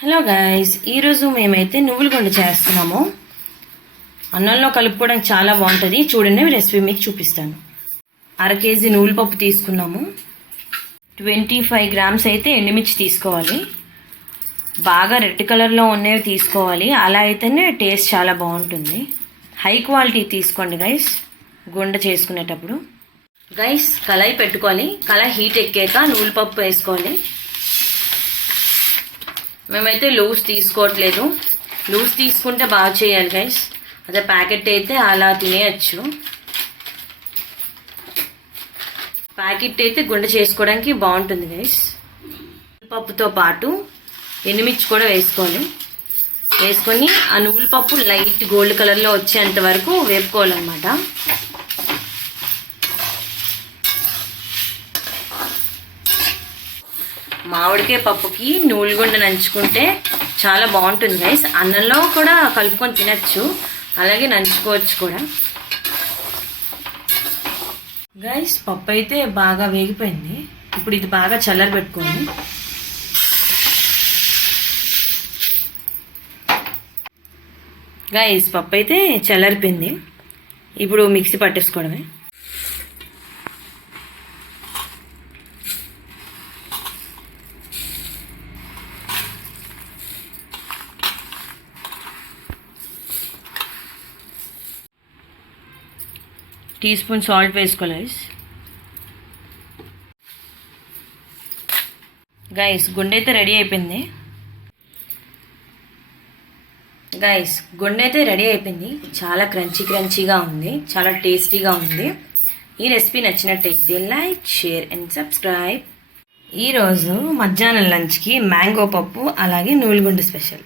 Hello guys, ఈరోజు మేమైతే నువ్వుల గుండ చేస్తున్నాము. అన్నంలో కలుపుకోవడానికి చాలా బాగుంటుంది. చూడండి, రెసిపీ మీకు చూపిస్తాను. 1/2 కేజీ నువ్వుల పప్పు తీసుకున్నాము. 25 గ్రామ్స్ అయితే ఎండుమిర్చి తీసుకోవాలి. బాగా రెడ్ కలర్లో ఉన్నవి తీసుకోవాలి, అలా అయితేనే టేస్ట్ చాలా బాగుంటుంది. హై క్వాలిటీ తీసుకోండి గైస్ గుండ చేసుకునేటప్పుడు. గైస్, కళాయి పెట్టుకోవాలి. కళాయి హీట్ ఎక్కాక నువ్వుల పప్పు వేసుకోవాలి. మేమైతే లూజ్ తీసుకోవట్లేదు. లూజ్ తీసుకుంటే బాగా చేయాలి గైస్. అదే ప్యాకెట్ అయితే అలా తినేయచ్చు. ప్యాకెట్ అయితే గుండ చేసుకోవడానికి బాగుంటుంది గైస్. పప్పుతో పాటు ఎండుమిర్చి కూడా వేసుకోవాలి. వేసుకొని ఆ నువ్వుల పప్పు లైట్ గోల్డ్ కలర్లో వచ్చేంత వరకు వేపుకోవాలన్నమాట. మామిడికాయ పప్పుకి నువ్వుల గుండ నంచుకుంటే చాలా బాగుంటుంది గైస్. అన్నంలో కూడా కలుపుకొని తినచ్చు, అలాగే నంచుకోవచ్చు కూడా. గైస్, పప్పు అయితే బాగా వేగిపోయింది. ఇప్పుడు ఇది బాగా చల్లర పెట్టుకోండి. గైస్, పప్పు అయితే చల్లారిపోయింది. ఇప్పుడు మిక్సీ పట్టేసుకోవడమే. టీ స్పూన్ సాల్ట్ వేసుకోవాలి గైస్. గుండె అయితే రెడీ అయిపోయింది గైస్. గుండె అయితే రెడీ అయిపోయింది. చాలా క్రంచీగా ఉంది, చాలా టేస్టీగా ఉంది. ఈ రెసిపీ నచ్చినట్టయితే లైక్, షేర్ అండ్ సబ్స్క్రైబ్. ఈరోజు మధ్యాహ్నం లంచ్కి మ్యాంగో పప్పు అలాగే నువ్వుల గుండ స్పెషల్.